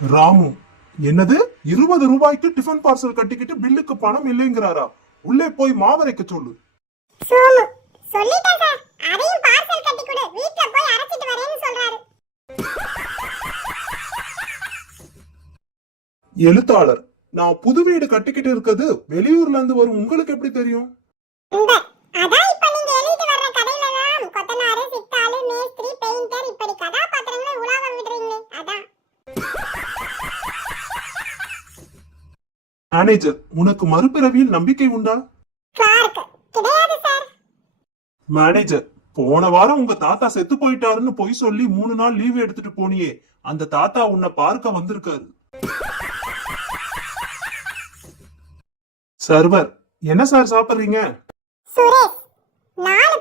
ராமு, என்னது 20 ரூபாய்க்கு tiffin parcel கட்டிக்கிட்டு பில்லுக்கு பணம் இல்லைங்கிறாரா? உள்ளே போய் மாவரைக்க சொல்லு. சோமு, சொல்லிட்டேன் சார். அதையும் பார்சல் கட்டி கொடு, வீட்ல போய் அரைச்சிட்டு வரேன்னு சொல்றாரு. எழுத்தாளர், நான் புது வீடு கட்டிக்கிட்டு இருக்கிறது வெளியூர்ல இருந்து வரும் உங்களுக்கு எப்படி தெரியும்? அதான் இப்ப நீங்க எழுதிட்டு வர்ற கதையில தான் கொத்தனாரு, சித்தாளு, மேஸ்திரி, பெயிண்டர் இப்படி கதாபாத்திரங்களை உலாவ விடுறீங்களே, அதான். மேனேஜர், உனக்கு மறுபிறவியில் நம்பிக்கை உண்டா? கிளார்க், கிடையாது சார். மேனேஜர், போன வாரம் உங்க தாத்தா செத்து போயிட்டாருன்னு பொய் சொல்லி 3 நாள் லீவ் எடுத்துட்டு போனியே, அந்த தாத்தா உன்னை பார்க்க வந்திருக்காரு. சர்வர், என்ன சார் சாப்பிடுறீங்க? சுரேஷ், 4